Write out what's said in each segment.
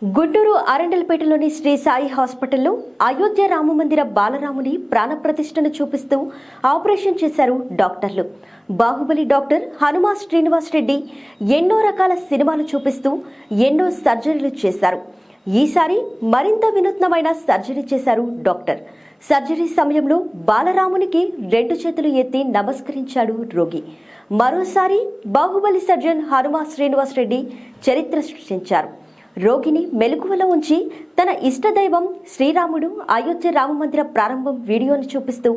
గుంటూరు అరండల్పేటలోని శ్రీ సాయి హాస్పిటల్లో అయోధ్య రామమందిర బాలరాముని ప్రాణప్రతిష్ఠను చూపిస్తూ ఆపరేషన్ చేశారు డాక్టర్లు. బాహుబలి డాక్టర్ హనుమా శ్రీనివాస్ రెడ్డి ఎన్నో రకాల సినిమాలు చూపిస్తూ ఎన్నో సర్జరీలు చేశారు. ఈసారి మరింత వినూత్నమైన సర్జరీ చేశారు డాక్టర్. సర్జరీ సమయంలో బాలరామునికి 2 చేతులు ఎత్తి నమస్కరించాడు రోగి. మరోసారి బాహుబలి సర్జన్ హనుమా శ్రీనివాస్ రెడ్డి చరిత్ర సృష్టించారు. రోగిని మెలకువలో ఉంచి తన ఇష్టదైవం శ్రీరాముడు అయోధ్య రామమందిర ప్రారంభం వీడియోను చూపిస్తూ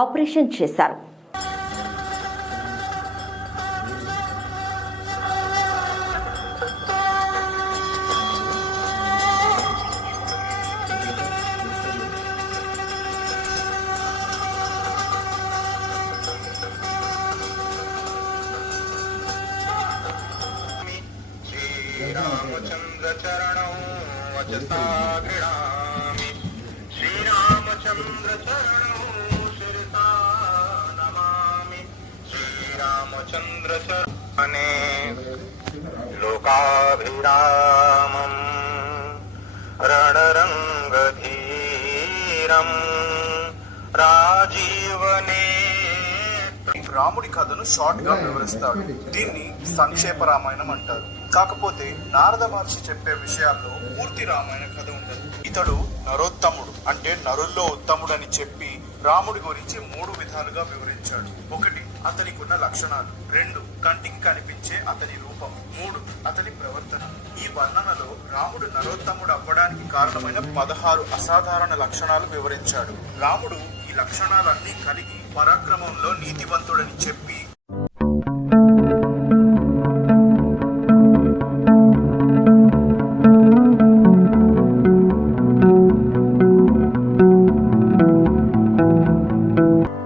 ఆపరేషన్ చేశారు. श्रीरामचंद्र चरणौ वचसा गृह्णामि श्रीरामचंद्र चरणौ शिरसा नमामि श्रीरामचंद्र चरणे लोकाभिरामं रणरंगधीरं राजीवने రాముడి కథను షార్ట్ గా వివరిస్తాడు. దీన్ని సంక్షేప రామాయణం అంటారు. కాకపోతే నారద మహర్షి చెప్పే విషయాల్లో పూర్తి రామాయణ కథ ఉండదు. ఇతడు నరోత్తముడు అంటే నరుల్లో ఉత్తముడని చెప్పి రాముడి గురించి 3 విధాలుగా వివరించాడు. 1 అతనికి ఉన్న లక్షణాలు, 2 కంటికి కనిపించే అతని రూపం, 3 అతని ప్రవర్తన. ఈ వర్ణనలో రాముడు నరోత్తముడు అవ్వడానికి కారణమైన 16 అసాధారణ లక్షణాలు వివరించాడు. రాముడు ఈ లక్షణాలన్నీ కలిగి పరాక్రమంలో నీతివంతుడని చెప్పి